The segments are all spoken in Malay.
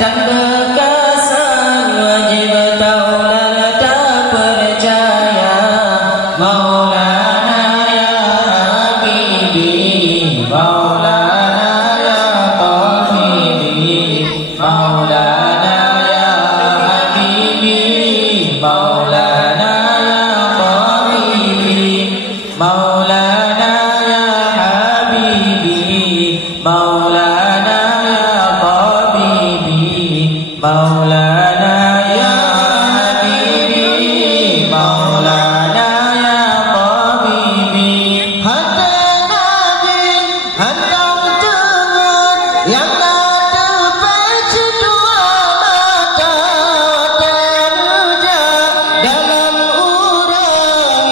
tak berkesan, wajib taulah tak percaya. Maulana ya Habibi, Maulana ya Tabibi, Maulana ya Habibi, Maulana ya Tabibi, Maulana ya Habibi, Maulana ya Tabibi, Maulana ya Habibi, Maulana ya Tabibi. Hati Nabi hendak dengar yang ada peci dua mata terja dalam urang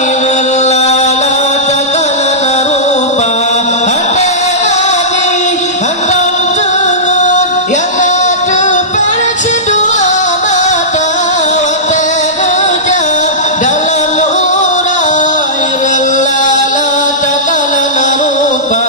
lala takkan rupa. Hati Nabi hendak dengar yang ada peci dua mata terja dalam urang lala takkan rupa.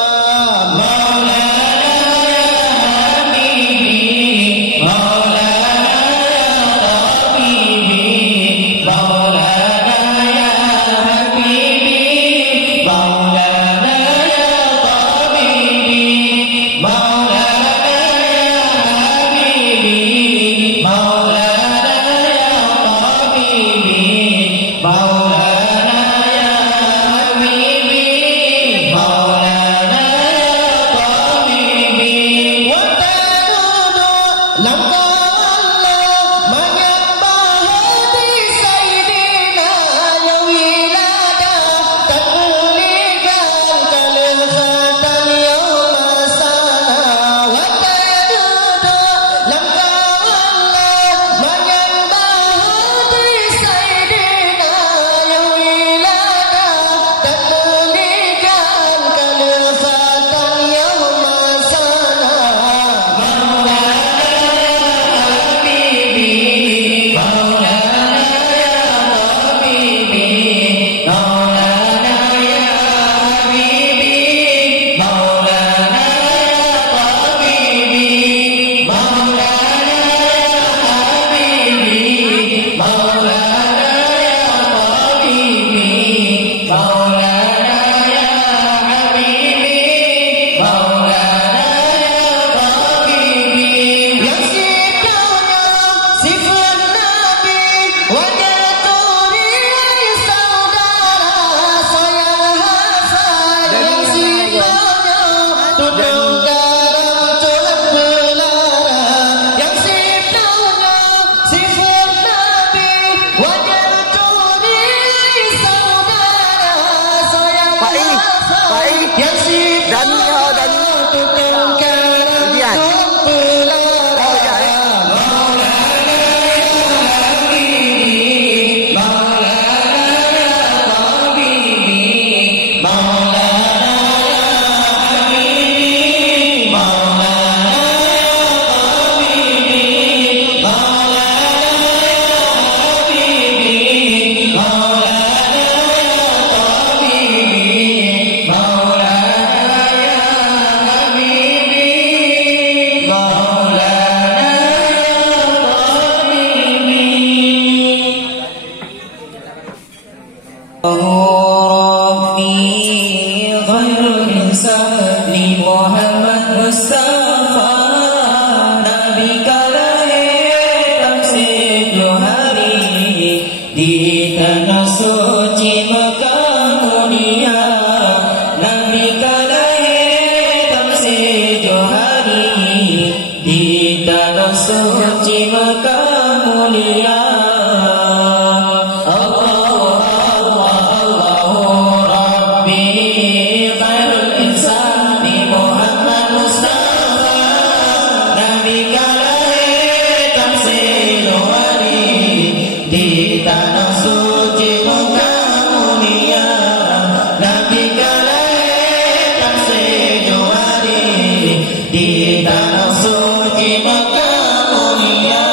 Di tanah suci Mekah mulia, Nabi kalahir sejuk hari. Di tanah suci Mekah mulia, Allahu Rabbi khairul insani Muhammad Mustafa. Nabi kalahir sejuk hari. Di tanah suci Mekah mulia, Nabi kalahir sejuk hari. Di tanah suci Mekah mulia.